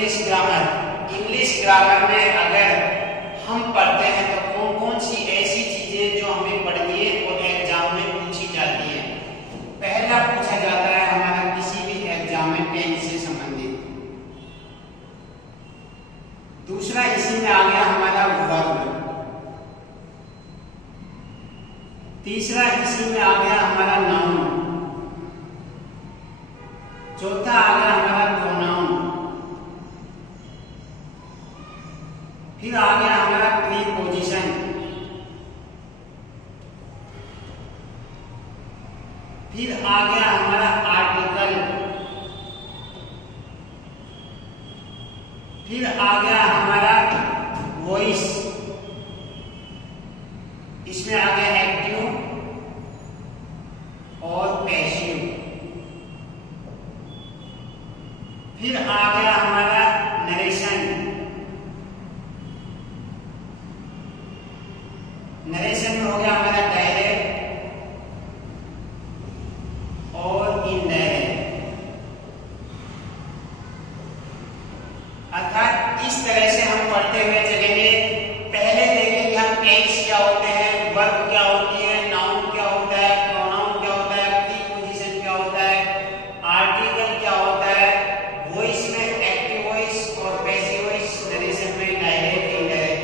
English grammar. English grammar में अगर हम पढ़ते हैं तो कौन कौन सी ऐसी चीजें जो हमें पढ़नी है और एग्जाम में पूछी जाती है। पहला पूछा जाता है हमारा किसी भी एग्जाम में टेंस से संबंधित। दूसरा इसी में आ गया हमारा वर्ब। तीसरा इसी में आ गया हमारा नाउन। चौथा आ गया हमारा प्रोनाउन। फिर आ गया हमारा प्रीपोजिशन। फिर आ गया हमारा आर्टिकल। फिर आ गया हमारा वॉइस। इसमें आ गया एक्टिव और पैसिव। फिर आ गया हमारा नरेशन। नरेशन में हो गया हमारा डायरेक्ट और इनडायरेक्ट। अर्थात इस तरह से हम पढ़ते हुए चलेंगे। पहले देखेंगे हम टेंस क्या होते हैं, वर्ब क्या होती है, नाउन क्या होता है, प्रोनाउन क्या होता है, प्रीपोजिशन क्या होता है, आर्टिकल क्या होता है, वॉइस में एक्टिव वॉइस और पैसिव वॉइस, नरेशन में डायरेक्ट इनडायरेक्ट।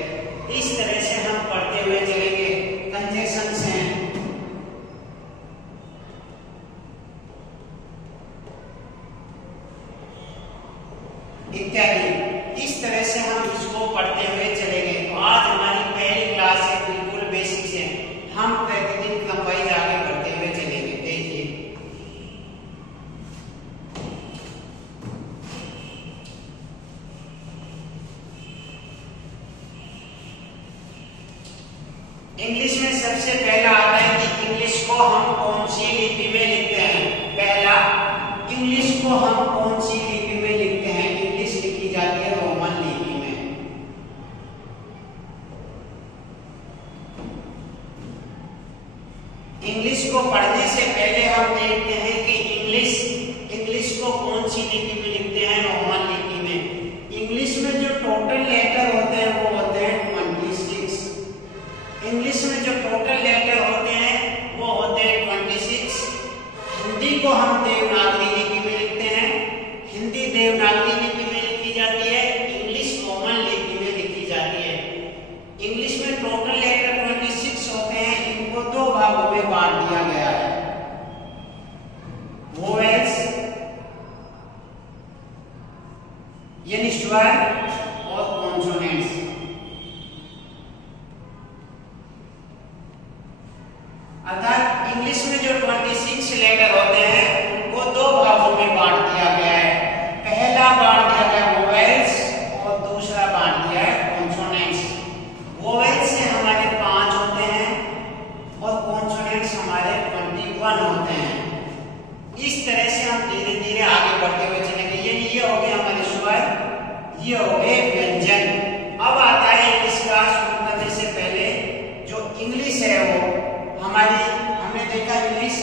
इस तरह से हम पढ़ते हुए चलेंगे। कंजक्शंस हैं, इत्यादि। इस तरह से हम इसको पढ़ते हुए चलेंगे। तो आज हमारी पहली क्लास है, बिल्कुल बेसिक से हम प्रतिदिन क्रम वाइज आगे बढ़ते हुए चलेंगे। देखिए इंग्लिश में सबसे पहला आता है कि इंग्लिश को हम कौन सी लिपि में लिखते हैं। पहला, इंग्लिश को हम कौन सी लिपि में लिखते हैं। इंग्लिश लिखी जाती है रोमन लिपि में। इंग्लिश को पढ़ने से पहले हम देखते हैं कि इंग्लिश को कौन सी लिपि में लिखते हैं, रोमन लिपि में। इंग्लिश में जो टोटल लेटर होते हैं वो होते हैं 26। इंग्लिश में जो टोटल लेटर होते हैं वो होते हैं 26। हिंदी को हम देवनागरी लिपि में लिखते हैं। हिंदी देवनागरी लिपि में लिखी जाती है, इंग्लिश रोमन लिपि में लिखी जाती है। इंग्लिश में टोटल लेटर 26 होते हैं। इनको दो भागों में बांट दिया गया है, वोवेल्स यानी स्वर और कॉन्सोनेंट्स। अर्थात इंग्लिश में जो 26 लेटर होते हैं उनको दो भागों में बांट दिया गया है। पहला बांट दिया गया वोवेल्स और दूसरा बांट दिया है कॉन्सोनेंट्स। वोवेल्स से हमारे 5 होते हैं और कॉन्सोनेंट्स हमारे 21 होते हैं। इस तरह से हम धीरे धीरे आगे बढ़ते हुए चलेंगे। ये हो गया हमारे स्वर, ये हो गए व्यंजन। अब आता है इंग्लिश का शुरू करने से पहले जो इंग्लिश है वो हमने देखा इंग्लिश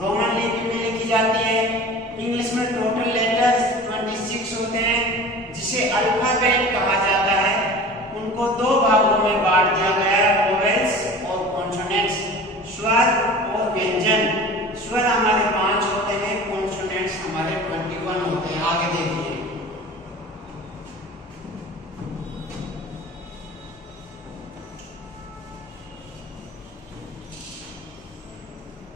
रोमन लिपि में लिखी जाती है। इंग्लिश में टोटल लेटर्स 26 होते हैं जिसे अल्फाबेट कहा जाता है। उनको दो भागों में बांट दिया गया है, वोवेल्स और कॉन्सोनेंट्स, स्वर और व्यंजन। स्वर हमारे 5 होते हैं, कॉन्सोनेंट्स हमारे 21 होते हैं। आगे देखिए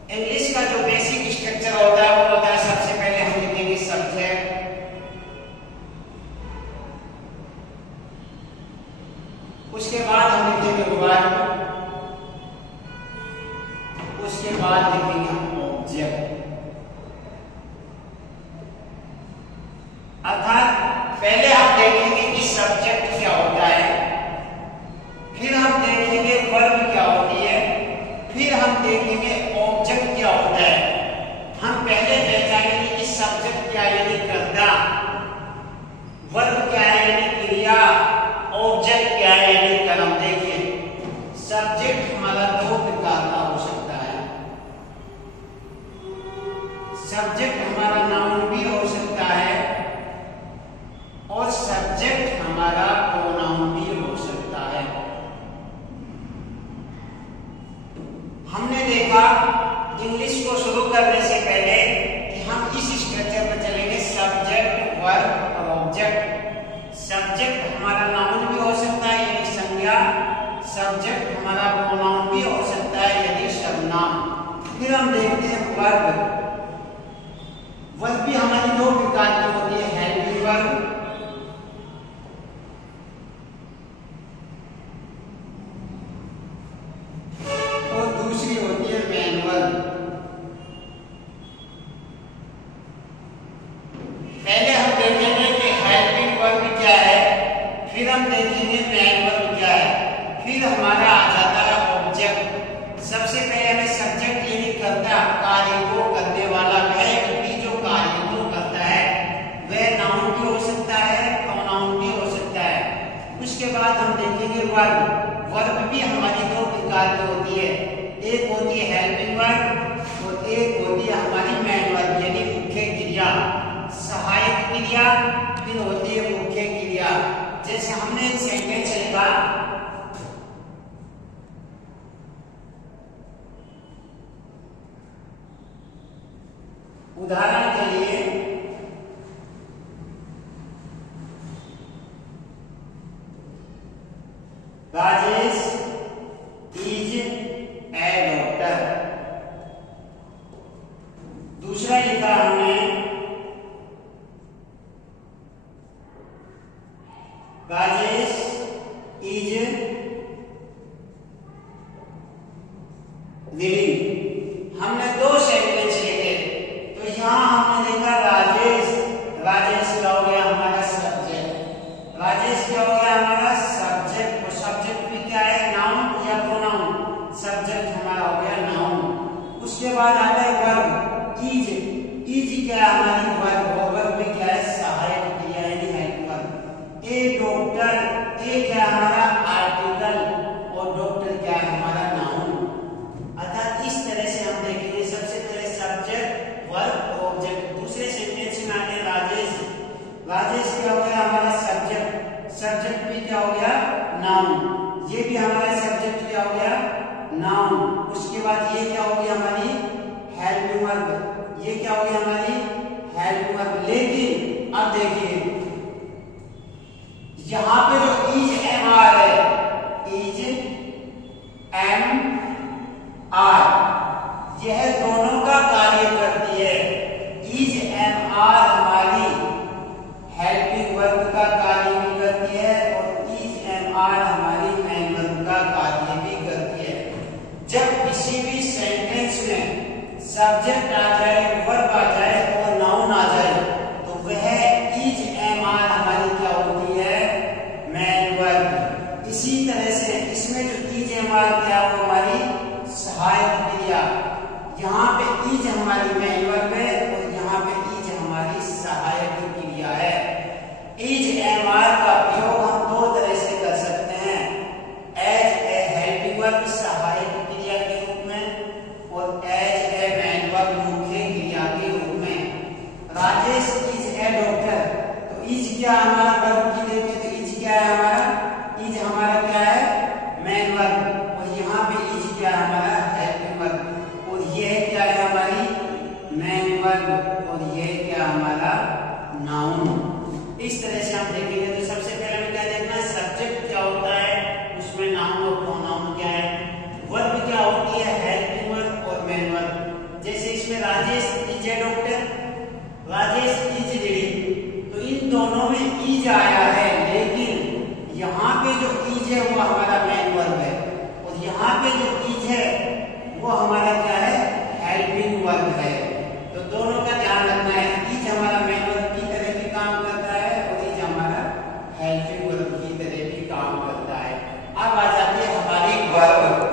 इंग्लिश का जो बेसिक स्ट्रक्चर होता है वो होता है, सबसे पहले हम लिखेंगे सब्जेक्ट, उसके बाद हम लिखेंगे वर्ब, उसके बाद लिखेंगे हम ऑब्जेक्ट। अर्थात पहले हम देखेंगे कि सब्जेक्ट क्या होता है, फिर हम देखेंगे वर्ब क्या होती है, फिर हम देखेंगे ऑब्जेक्ट क्या होता है। हम पहले पहचानेंगे कि सब्जेक्ट क्या है यानी कर्ता, वर्ब क्या है यानी क्रिया, ऑब्जेक्ट क्या है यानी कर्म। देखिए सब्जेक्ट हमारा दो प्रकार का हो सकता है। सब्जेक्ट हमारा नाउन भी हो सकता है और करने से पहले कि हम इस स्ट्रक्चर पर चलेंगे, सब्जेक्ट, वर्ब और ऑब्जेक्ट। सब्जेक्ट हमारा नाउन भी हो सकता है यानी संज्ञा, सब्जेक्ट हमारा प्रोनाउन भी हो सकता है यानी सर्वनाम। फिर हम देखते हैं वर्ब। वर्ब भी हमारी दो प्रकार की होती है, हेल्पिंग वर्ब और दूसरी होती है मेन वर्ब। पहले हम देखेंगे कि हेल्पिंग वर्ब क्या है, फिर हम देखेंगे मेन वर्ब क्या है, फिर हमारा आ जाता है ऑब्जेक्ट। सबसे पहले हमें सब्जेक्ट यानी कर्ता, कार्य को करने वाला, वह व्यक्ति जो कार्य को करता है, वह नाउन भी हो सकता है, प्रोनाउन भी हो सकता है। उसके बाद हम देखेंगे वर्ब। वर्ब भी हमारी दो प्रकार की होती है, एक होती है हेल्पिंग वर्ब और एक होती है हमारी मेन वर्ब यानी मुख्य क्रिया, सहायक क्रिया, फिर होती है मुख्य क्रिया। जैसे हमने एक सेंटेंस लिखा, उदाहरण के लिए राजेश इज ए डॉक्टर। दूसरा लिखा हमने राजेश इज रीडिंग। हमने दो सेंटेंस लिखे, तो यहां हमने देखा राजेश, राजेश क्या हो गया हमारा सब्जेक्ट, राजेश क्या हो गया हमारा सब्जेक्ट, और सब्जेक्ट भी क्या है, नाउन या प्रोनाउन, सब्जेक्ट हमारा हो गया नाउन। उसके बाद आता है वर्ब, इज। इज क्या है हमारी वर्ब, और वर्ब भी क्या है सहायक क्रिया यानी हेल्प वर्ब। ए डॉक्टर, ए क्या है हमारा आर्टिकल और डॉक्टर क्या है हमारा नाउन। अर्थात इस तरह से हम देखेंगे, सबसे पहले सब्जेक्ट, वर्ब, ऑब्जेक्ट। दूसरे सेंटेंस में आते हैं राजेश। राजेश क्या हो गया हमारा सब्जेक्ट, सब्जेक्ट भी क्या हो गया नाउन, ये भी हमारा सब्जेक्ट क्या हो गया नाउन। उसके बाद ये क्या हो गया हमारी हेल्पिंग वर्ब, ये क्या हो गया हमारी हेल्पिंग वर्ब। लेकिन अब देखिए यहां पे जो इज एम आर है, इज एम आर, यह दोनों का कार्य करती है। इज एम आर हमारी हेल्पिंग वर्ब का कार्य भी करती है और इज एम आर हमारी मेन वर्ब का कार्य भी करती है। जब किसी भी सेंटेंस में सब्जेक्ट आ जाए, वर्ब आ जाए और नाउन आ जाए, तो वह इज एम आर हमारी क्या होती है मेन वर्ब। इसी तरह से इसमें जो इज एम आर क्या है वो हमारी सहायक क्रिया, यहाँ पे इज हमारी मेन वर्ब है और यहाँ पे इज हमारी सहायक क्रिया है। इज एम आर का प्रयोग हम दो तरह से कर सकते हैं, एज ए हेल्पिंग वर्ब सहायक क्रिया के रूप में और एज ए मेन वर्ब मुख्य क्रिया के रूप में। राजेश इज ए डॉक्टर, तो इज क्या हमारा वर्ब की देखें तो इज क्या है हमारा, इज हमारा क्या है मेन वर्ब, और यहाँ पे इज क्या है हमारा हेल्पिंग वर्ब, और यह क्या है हमारी मेन वर्ब और यह क्या हमारा नाउन। इस तरह से हम देखेंगे। तो सबसे पहले हमें क्या देखना है, सब्जेक्ट क्या होता है, उसमें नाउन और प्रोनाउन क्या है, वर्ब क्या होती है हेल्पिंग वर्ब और मेन वर्ब। जैसे इसमें Rajesh is a doctor, Rajesh is reading, तो इन दोनों में इज आया है, लेकिन यहाँ पे जो इज है वो हमारा मेन वर्ब है और यहाँ पे जो इज है वो हमारा क्या है हेल्पिंग वर्ब है। तो दोनों का ध्यान रखना है, इज हमारा मेन वर्ब की तरह भी काम करता है और इज हमारा हेल्पिंग वर्ब की तरह भी काम करता है। अब आ जाती है हमारी वर्ब।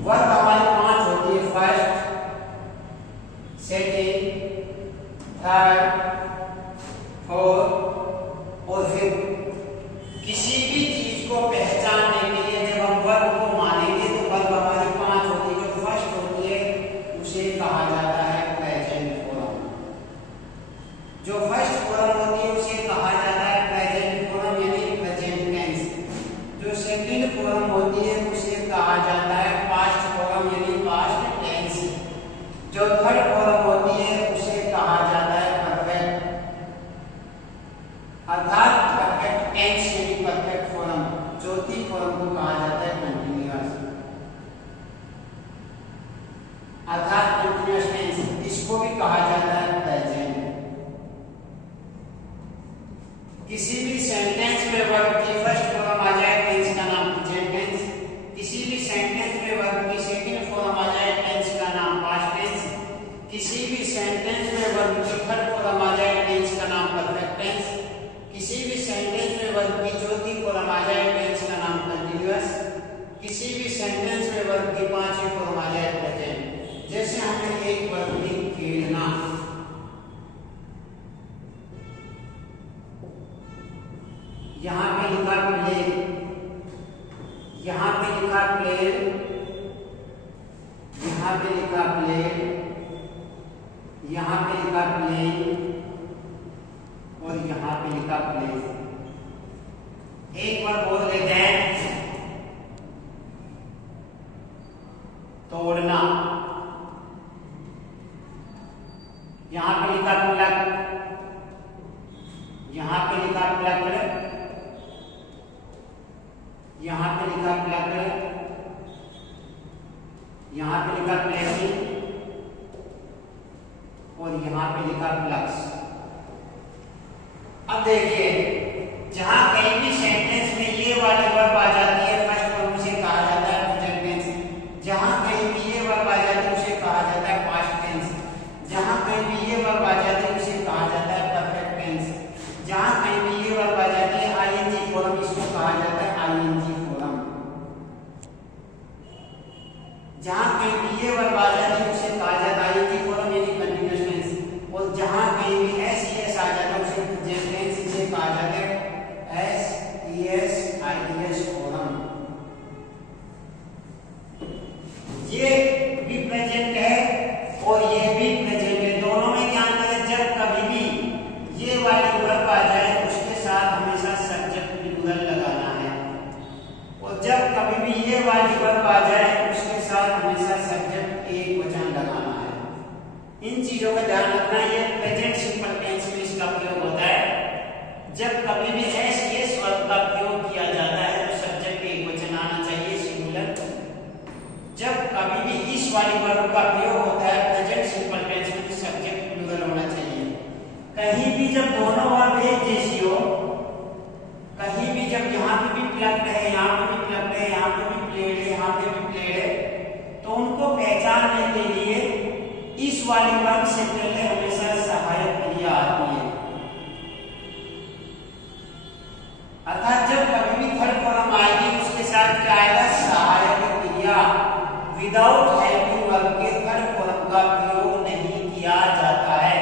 वर्ब हमारी 5 होती है, फर्स्ट, सेकेंड, थर्ड, फोर्थ और फिफ्थ। किसी भी चीज को पहचानने के लिए जब हम वर्ब को मानेंगे तो वर्ब हमारी 5 होती है। जो फर्स्ट होती जो थर्ड फॉर्म होती है उसे कहा जाता है परफेक्ट, अर्थात परफेक्ट टेंस यानी परफेक्ट फॉर्म। चौथी फॉर्म को कहा जाता है कंटीन्यूअस, अर्थात कंटीन्यूअस टेंस। इसको भी कहा जाता है प्रेजेंट। किसी भी सेंटेंस में वर्ब की फर्स्ट फॉर्म आ जाए टेंस का नाम प्रेजेंट टेंस, किसी भी सेंटेंस में वर्ब की सेकंड फॉर्म आ जाए टेंस का नाम पास्ट टेंस, किसी भी सेंटेंस में वर्ब की थर्ड फॉर्म आ जाए टेंस का नाम परफेक्ट टेंस, किसी भी सेंटेंस में वर्ब की चौथी फॉर्म आ जाए टेंस का नाम कंटीन्यूअस, किसी भी सेंटेंस में वर्ब की पांचवी फॉर्म आ जाए प्रेजेंट। जैसे हमने एक वर्ब ली खेलना, यहां पे लिखा प्ले, यहां पे लिखा प्ले, यहां पे लिखा प्ले, यहां पे लिखा प्ले और यहां पे लिखा प्ले। एक बार बोल लेते हैं तोड़ना, यहां पे लिखा प्लग, यहां पे लिखा प्लग, यहां पे लिखा प्लग, यहां पे लिखा प्लेसिंग और यहां पे लिखा प्लग्स। अब देखिए जहां कहीं भी सेंटेंस में ये वाली वर्ब आ जाती है फर्स्ट फॉर्म उसे कहा जाता है प्रेजेंट टेंस, जहां कहीं भी ये वर्ब आ जाती है उसे कहा जाता है पास्ट टेंस, जहां कहीं भी ये वर्ब आ जाती है उसे कहा जाता है परफेक्ट टेंस, जहां कहीं भी ये वर्ब आ जाती है आईएनजी फॉर्म इसको कहा जाता है आईएनजी फॉर्म, जहां कहीं भी ये वर्ब आ जाती है उसे कहा जाता है आईएनजी फॉर्म यानी कंटीन्यूअस टेंस, और जहां कहीं भी एसईएस आ जाता है उसे प्रेजेंट टेंस इसे कहा जाता है एसईएस आईईएस फॉर्म। ये भी प्रेजेंट है और ये भी प्रेजेंट है, दोनों में क्या अंतर है? जब कभी भी ये वाली वर्ब आ जाए उसके साथ हमेशा सब्जेक्ट प्लूरल लगाना है, और जब कभी भी ये वाली वर्ब आ जाए उसके साथ हमेशा सब्जेक्ट एक वचन लगाना है। इन चीजों का ध्यान रखना, ये प्रेजेंट सिंपल टेंस में इसका प्रयोग होता है। जब कभी भी एसईएस वर्ब का प्रयोग किया जाता है तो सब्जेक्ट एक वचन आना चाहिए सिंगुलर। जब कभी भी इस वाली वर्ब का प्रयोग होता है प्रेजेंट सिंपल टेंस में तो सब्जेक्ट प्लूरल होना चाहिए। कहीं भी जब दोनों वर्ब एक जैसी हो, कहीं भी जब यहाँ पे भी प्लग्ड है, यहाँ पे भी प्लग्ड है, यहाँ पे भी प्लेड है, यहाँ पे भी प्लेड है, तो उनको पहचानने के लिए इस वाली वर्ब से पहले हमेशा सहायक क्रिया आती है, अर्थात जब कभी भी थर्ड फॉर्म आएगी उसके साथ क्या आएगा? सहायक क्रिया। विदाउट हेल्पिंग वर्ब के थर्ड फॉर्म का प्रयोग नहीं किया जाता है,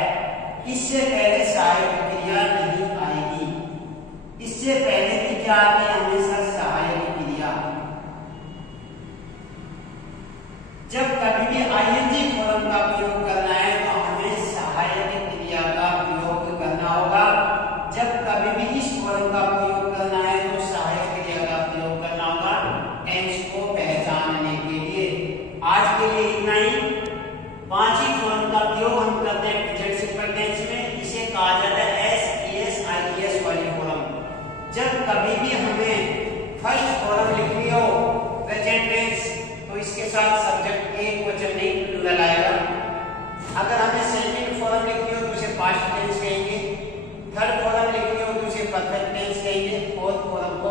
इससे पहले सहायक क्रिया नहीं आएगी, इससे पहले भी क्या आती है? हमेशा सहायक क्रिया। जब कभी भी आईएनजी फॉर्म का प्रयोग करना है तो हमें सहायक क्रिया का प्रयोग करना होगा। जब कभी भी इस फॉर्म का प्रयोग करना है तो सहायक क्रिया का प्रयोग करना होगा टेंस को पहचानने के लिए। आज के लिए इतना ही। पांचवी फॉर्म का प्रयोग हम करते हैं प्रेजेंट सिंपल टेंस में, इसे कहा जाता है एसईएस आईईएस वाली फॉर्म। जब कभी भी हमें फर्स्ट फॉर्म लिखनी हो प्रेजेंट टेंस तो इसके साथ सब्जेक्ट एक वचन नहीं प्लूरल आएगा। अगर हमें सेकंड फॉर्म लिखनी हो तो उसे पास्ट टेंस कहेंगे, थर्ड फॉर्म लिखनी हो तो उसे परफेक्ट टेंस कहेंगे, फोर्थ फॉर्म को